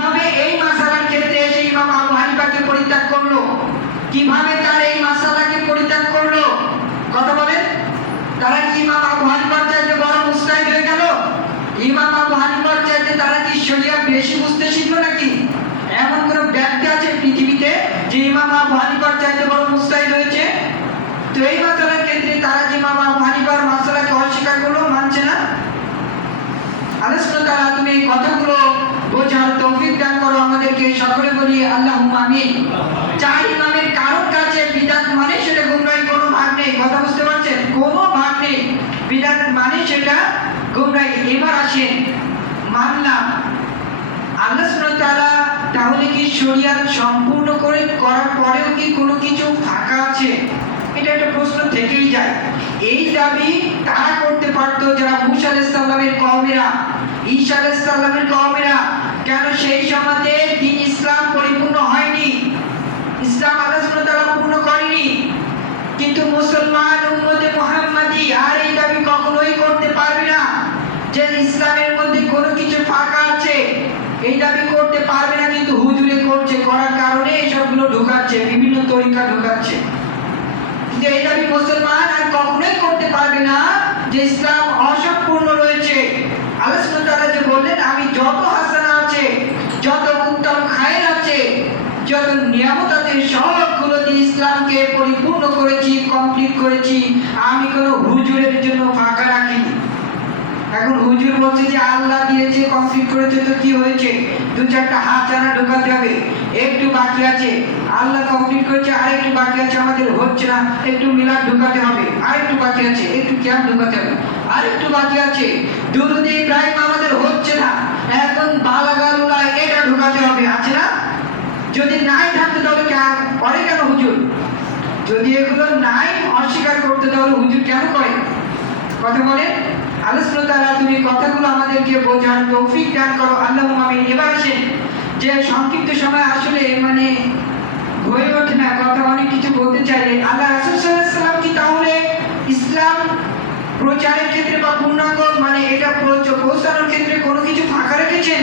কীভাবে এই মাসালার ক্ষেত্রে এসে ইমাম আবু হানিফাকে পরিত্যাগ করল? কীভাবে তার এই মাসালাকে পরিত্যাগ করল? কথা বলেন। তারা কি ইমাম আবু হানিফার চাইতে বড় মুস্তাহিদ হয়ে গেল? ইমাম আবু হানিফার চাইতে তারা কি শরিয়া বেশি বুঝতে শিখলো নাকি? এমন কোন ব্যক্তি আছে পৃথিবীতে যে ইমাম আবু হানিফার চাইতে বড় মুস্তাহিদ হয়েছে? তো এই মাসালার ক্ষেত্রে তারা যে ইমাম আবু হানিফার মাসালাকে অস্বীকার করল, মানছে না? আলোচনা তারা, তুমি এই কথাগুলো বোঝার তৌফিক দান করো আমাদেরকে, সকলে বলি আল্লাহ আমিন। চার ইমামের কারোর কাছে বিদাত মানে সেটা গুমরাহি কোনো ভাগ নেই, কথা বুঝতে পারছেন? কোনো ভাগ নেই। বিদাত মানে সেটা গুমরাহি। এবার আসেন, মানলাম, আল্লাহ তাআলা তাহলে কি শরিয়াত সম্পূর্ণ করে করার পরেও কি কোনো কিছু ফাঁকা আছে? এটা একটা প্রশ্ন থেকেই যায়। এই দাবি তারা করতে পারতো যারা মুসা আলাইহিস সালামের ঈসা আলাইহিস কেন সেই সমাজে দিন ইসলাম পরিপূর্ণ হয়নি? ইসলাম আল্লাহ সুবহানাহু পূর্ণ করেনি। কিন্তু মুসলমান উম্মতে মুহাম্মাদি আর এই দাবি কখনোই করতে পারবে না যে ইসলামের মধ্যে কোনো কিছু ফাঁকা আছে। এই দাবি করতে পারবে না, কিন্তু হুজুরে করছে, করার কারণে এসবগুলো ঢোকাচ্ছে, বিভিন্ন তরিকা ঢোকাচ্ছে। কিন্তু এই দাবি মুসলমান আর কখনোই করতে পারবে না যে ইসলাম অসম্পূর্ণ রয়েছে আল্লাহ সুবহানাহু ওয়া তাআলা যে বললেন আমি যত হাসানা আছে যত উত্তম খায়ের আছে যত নিয়ামত আছে সবগুলো দিয়ে ইসলামকে পরিপূর্ণ করেছি কমপ্লিট করেছি, আমি কোনো হুজুরের জন্য ফাঁকা রাখিনি। এখন হুজুর বলছে যে, আল্লাহ দিয়েছে কমপ্লিট করেছে, তো কি হয়েছে? দু চারটা হাত জানা ঢোকাতে হবে, একটু বাকি আছে। আল্লাহ কমপ্লিট করেছে আর একটু বাকি আছে, আমাদের হচ্ছে না, একটু মিলাদ ঢোকাতে হবে আর একটু বাকি আছে, একটু ক্যাম্প ঢোকাতে হবে আর একটু বাকি আছে। দুরুদে ইব্রাহিম আমাদের হচ্ছে না, এখন বালাগালুলা এটা ঢোকাতে হবে, আছে না? যদি নাই থাকতো কেন করে কেন হুজুর? যদি এগুলো নাই অস্বীকার করতে, তাহলে হুজুর কেন করে কথা বলে? আল্লাহ সুবহানাহু তুমি কথাগুলো আমাদেরকে বোঝার তৌফিক দান করো। আল্লাহুম্মা আমিন। এবার আসেন, যে সংক্ষিপ্ত সময় আসলে মানে হয়ে ওঠে না, কথা অনেক কিছু বলতে চাইলে। আল্লাহ রাসূল সাল্লাল্লাহু আলাইহি সাল্লাম কি তাহলে ইসলাম প্রচারের ক্ষেত্রে বা পূর্ণাঙ্গ মানে এটা পৌঁছ- পৌঁছানোর ক্ষেত্রে কোনো কিছু ফাঁকা রেখেছেন?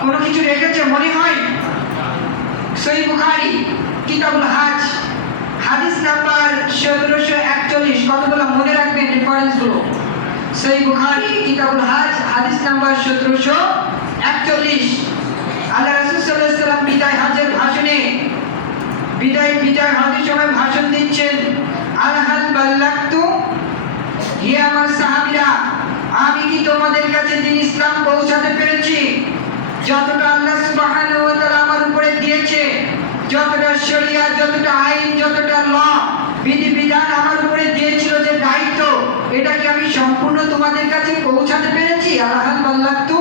কোনো কিছু রেখেছে মনে হয়? সহি বুখারী, কিতাবুল হাজ। হাদিস নাম্বার সতেরোশো একচল্লিশ, কতগুলো মনে রাখবেন রেফারেন্সগুলো সহি বুখারী, কিতাবুল হাজ, হাদিস নাম্বার সতেরোশো একচল্লিশ। আল্লাহ রাসূল সাল্লাল্লাহু আলাইহি সাল্লাম বিদায় হজের ভাষণে বিদায় বিদায় হজের সময় ভাষণ দিচ্ছেন, আলহাল বাল্লাক্তু হে আমার সাহাবীরা, আমি কি তোমাদের কাছে দিন ইসলাম পৌঁছাতে পেরেছি? যতটা আল্লাহ তাআলা আমার উপরে দিয়েছে যতটা শরিয়া, যতটা আইন, যতটা ল বিধি বিধান আমার উপরে দিয়েছিল যে দায়িত্ব এটা কি আমি সম্পূর্ণ তোমাদের কাছে পৌঁছাতে পেরেছি। আল্লাহ বাল্লাক্তু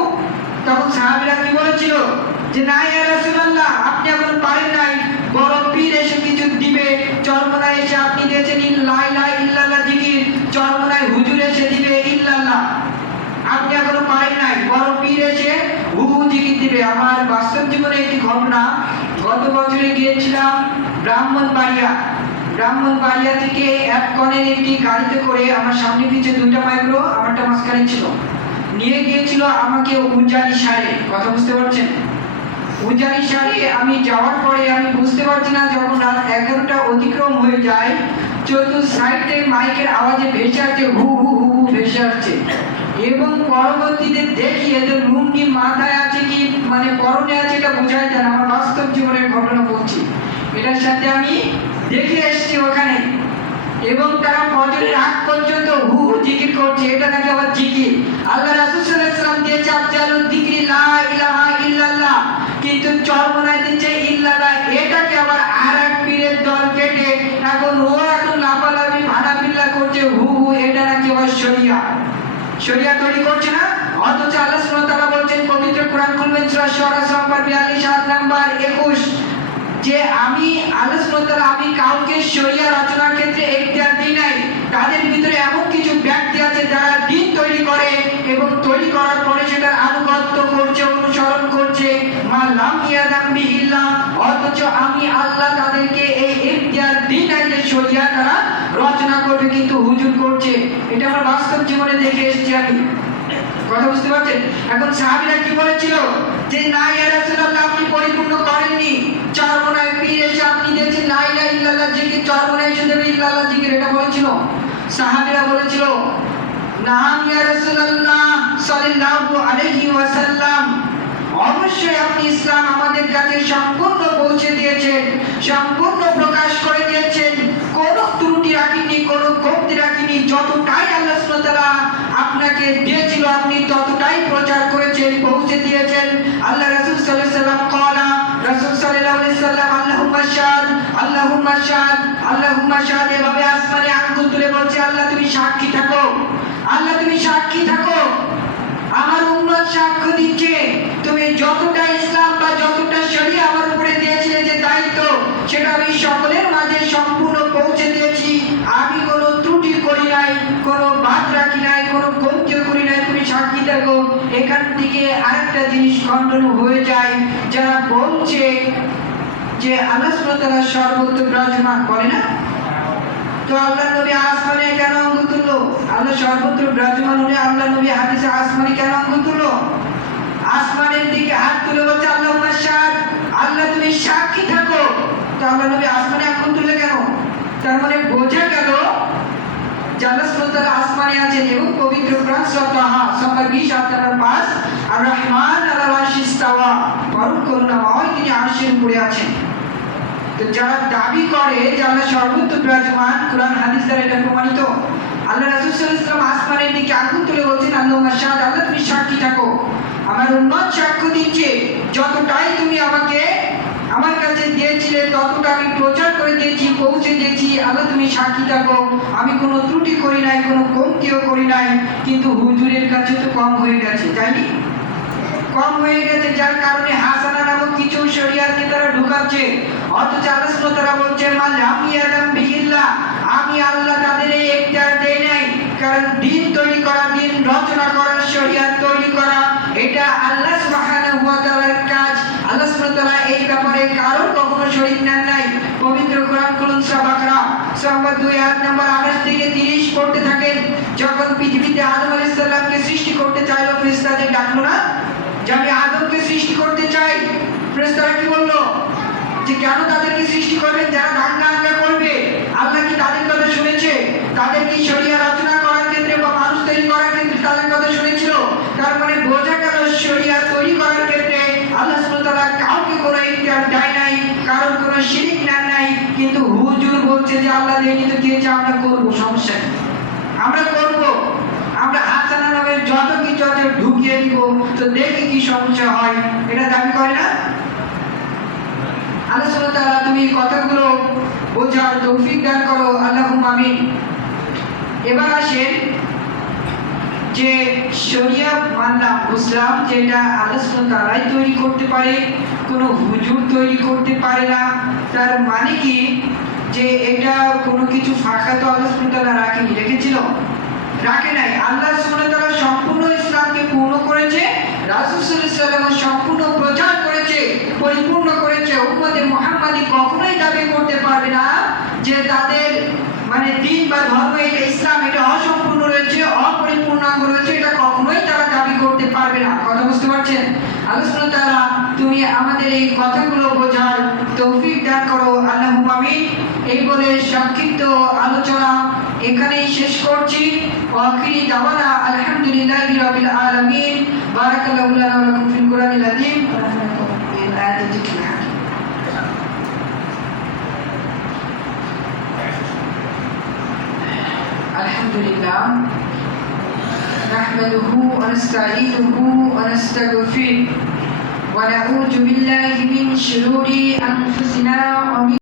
তখন সাহাবীরা কি বলেছিল? যে না, ইয়া আপনি এখন পারেন নাই। বড় পীর এসে কিছু দিবে, চরমনায় এসে আপনি দিয়েছেন লা ইলাহা ইল্লাল্লাহ, জিকির। চরমনায় হুজুর এসে দিবে ইল্লাল্লাহ আপনি এখনও পারেন নাই বড় পীর এসে হু হু জিকির দিবে আমার বাস্তব জীবনে একটি ঘটনা। গত বছরে গিয়েছিলাম ব্রাহ্মণবাড়িয়া। ব্রাহ্মণবাড়িয়া থেকে এক কনের একটি গাড়িতে করে আমার সামনে পিছে দুইটা মাইক্রো, আমারটা মাঝখানে ছিল। নিয়ে গিয়েছিল আমাকে উজানি সারে, কথা বুঝতে পারছেন? উজানি সারে আমি যাওয়ার পরে আমি বুঝতে পারছি না, যখন রাত এগারোটা অতিক্রম হয়ে যায়, চতুর্থ সাইডে মাইকের আওয়াজে ভেসে আসছে, হু হু হু হু, ভেসে আসছে। এবং পরবর্তীতে দেখি এদের লুঙ্গি মাথায় আছে কি মানে পরনে আছে এটা বোঝাই যায় আমার বাস্তব জীবনের ঘটনা বলছি। এটার সাথে আমি দেখে এসেছি ওখানে। এবং তারা ফজরের আগ পর্যন্ত হু হু জিকির করছে, এটা নাকি আবার জিকির। আল্লাহ রাসূল সাল্লাম দিয়েছে আফজালুদ যিকরি লা ইলাহা ইল্লাল্লাহ। কিন্তু চরমনায় দিচ্ছে, ইল্লাল্লাহ, এটাকে আবার আর এক পীরের দল কেটে, এখন ও এখন লাফালাফি ভাড়াফিল্লা করছে হু হু এটা নাকি আবার শরিয়া শরিয়া তৈরি করছে না, অথচ আল্লাহ সুবহানাহু ওয়া তাআলা বলছেন, পবিত্র কোরআন খুলবেন, সূরা শুআরা নাম্বার 42 আয়াত নাম্বার 21 যে আমি, আল্লাহ সুবহানাহু ওয়া তাআলা, আমি কাউকে শরিয়া রচনার ক্ষেত্রে এখতিয়ার দিই নাই, তাদের ভিতরে এমন কিছু ব্যক্তি আছে যারা দিন তৈরি করে এবং তৈরি করার পরে সেটার আনুগত্য করছে, অনুসরণ করছে। মা লাম ইয়াদাম বিহিল্লাহ, অথচ আমি আল্লাহ তাদেরকে এই এখতিয়ার দিই নাই যে শরিয়া তারা রচনা করবে কিন্তু হুজুর করছে। এটা আমার বাস্তব জীবনে দেখে এসেছি আমি। কথা বুঝতে পারছেন? এখন সাহাবীরা কি বলেছিল? যে না ইয়া রাসূলুল্লাহ পরিপূর্ণ করেননি। চরমনায় পীর এসে আপনি দেখছেন লা ইলাহা ইল্লাল্লাহ জিকির, চরমনায় শুধু ইল্লাল্লাহ জিকির, এটা বলেছিল। সাহাবীরা বলেছিল নাম ইয়া রাসূলুল্লাহ সাল্লাল্লাহু আলাইহি ওয়াসাল্লাম, অবশ্যই আপনি ইসলাম আমাদের কাছে সম্পূর্ণ পৌঁছে দিয়েছেন, সম্পূর্ণ প্রকাশ করে দিয়েছেন কোন ত্রুটি রাখিনি কোন কমতি রাখিনি যতটাই আল্লাহ সুবহানাহু ওয়া তাআলা দিয়েছিল আপনি ততটাই প্রচার করেছেন, পৌঁছে দিয়েছেন। আল্লাহ সাল্লাম কলা সাল্লাম আল্লাহুম্মা আল্লাহুম্মা আল্লাহুম্মা এভাবে আসমানে আঙ্গুল তুলে বলছে, আল্লাহ, তুমি সাক্ষী থাকো। আল্লাহ, তুমি সাক্ষী থাকো। আমার উম্মত সাক্ষ্য দিচ্ছে। তুমি যতটা ইসলাম বা যতটা শরীয়ত আমার উপরে দিয়েছিলে যে দায়িত্ব, সেটা আমি সকলের মাঝে সম্পূর্ণ পৌঁছে দিয়েছি আমি কোনো ত্রুটি করি নাই কোনো বাদ রাখি নাই কোনো কমতিও করি নাই তুমি সাক্ষী থাকো এখান থেকে আরেকটা জিনিস খণ্ডন হয়ে যায়, যারা বলছে যে আল্লাহ তাআলা সর্বত্র বিরাজমান, বলে না? তো আল্লাহ নবী আসমানে কেন অঙ্গ আল্লাহ সর্বত্র বিরাজমান হলে আল্লাহ নবী হাদিসে আসমানে কেন অঙ্গ আসমানের দিকে হাত তুলে বলছে আল্লাহ শাহাদ আল্লাহ তুমি সাক্ষী থাকো। তো আল্লাহ নবী আসমানে আঙ্গুল তুলে কেন? তার মানে বোঝা গেল যে আল্লাহ আসমানে আছেন এবং পবিত্র কোরআন সূরা তাহা। নম্বর 20 আয়াত নম্বর 5 আর রহমান আলাল আরশি ইস্তাওয়া পরম করুণাময় তিনি আরশের উপরে আছেন। তো যারা দাবি করে দিকে আঙ্গুল তুলে বলছেন আল্লাহ আমার উম্মত সাক্ষ্য দিচ্ছে, যতটাই তুমি আমাকে আমার কাছে দিয়েছিলে ততটা আমি প্রচার করে দিয়েছি, পৌঁছে দিয়েছি আল্লাহ তুমি সাক্ষী থাকো। আমি কোনো ত্রুটি করি নাই, কোনো কমতিও করি নাই, কিন্তু হুজুরের কাছে তো কম হয়ে গেছে তাইনি কম হয়ে গেছে, যার কারণে হাসানা নামক কিছু শরিয়াতকে তারা ঢুকাচ্ছে। অথচ ওয়া তাআলা বলছে মা লাম ইয়ালাম বিহিল্লাহ, আমি আল্লাহ তাদের এই এখতিয়ার দেই নাই, কারণ দিন তৈরি করা, দিন রচনা করা, শরিয়াত তৈরি করা, এটা আল্লাহ সুবহানাহু ওয়া তাআলার কাজ আল্লাহ সুবহানাহু ওয়া তাআলা এই ব্যাপারে কারও কখনো শরীর নেন নাই। পবিত্র কোরআন খুলুন সাবাকরা বাকরা। দুই আট 2 আয়াত নম্বর 28 থেকে 30 পড়তে থাকেন। যখন পৃথিবীতে আদম আলাইহিস সালামকে সৃষ্টি করতে চাইলো, ফেরেশতাদের ডাকলো না? যে আমি আদমকে সৃষ্টি করতে চাই, ফেরেশতারা কি বলল? যে কেন তাদেরকে সৃষ্টি করবেন? যারা দাঙ্গা হাঙ্গা করবে আল্লাহ কি তাদের কথা শুনেছে তাদের কি শরিয়া রচনা করার ক্ষেত্রে বা মানুষ তৈরি করার ক্ষেত্রে তাদের কথা শুনেছিল তার মানে বোঝা গেল শরিয়া তৈরি করার ক্ষেত্রে আল্লাহ সুবহানাহু ওয়া তাআলা কাউকে কোনো ইখতিয়ার দেয় নাই কারণ কোনো শিরিক নেন নাই কিন্তু হুজুর বলছে যে আল্লাহ দিয়ে তো দিয়েছে আমরা করব, সমস্যা নেই আমরা করব। আমরা হাসানা নামের যত কিছু আছে ঢুকিয়ে দিব। তো দেখি কি সমস্যা হয়। এটা দাবি করে না? আল্লাহ তাআলা, তুমি কথাগুলো বোঝার তৌফিক দান করো। আল্লাহুম্মা আমিন। এবার আসেন যে শরিয়া মানলাম বুঝলাম যে এটা আল্লাহ তৈরি করতে পারে, কোনো হুজুর তৈরি করতে পারে না। তার মানে কি? যে এটা কোনো কিছু ফাঁকা তো আল্লাহ তাআলা রাখেনি রেখেছিল রাখে নাই। আল্লাহ তাআলা সম্পূর্ণ ইসলামকে পূর্ণ করেছে সম্পূর্ণ প্রচার করেছে, পরিপূর্ণ করেছে। উম্মতে মুহাম্মাদি কখনোই দাবি করতে পারবে না যে তাদের মানে দিন বা ধর্ম, এটা ইসলাম, এটা অসম্পূর্ণ রয়েছে, অপরিপূর্ণাঙ্গ রয়েছে, এটা কখনোই তারা দাবি করতে পারবে না। কথা বুঝতে পারছেন? আল্লাহ ওয়া তাআলা তুমি আমাদের এই কথাগুলো বোঝার তৌফিক দান করো। আল্লাহুম্মা আমিন। এই বলে সংক্ষিপ্ত আলোচনা এখানেই শেষ করছি ওয়াকিরি দাওয়ানা আলহামদুলিল্লাহি রাব্বিল আলামিন বারাকাল্লাহু লানা ওয়া লাকুম ফিল কুরআনিল আযীম ওয়া নাফা'নাল্লাহু বিল আয়াতি যিকরিল হাকীম الحمد لله نحمده ونستعينه ونستغفره ونعوذ بالله من شرور أنفسنا ومن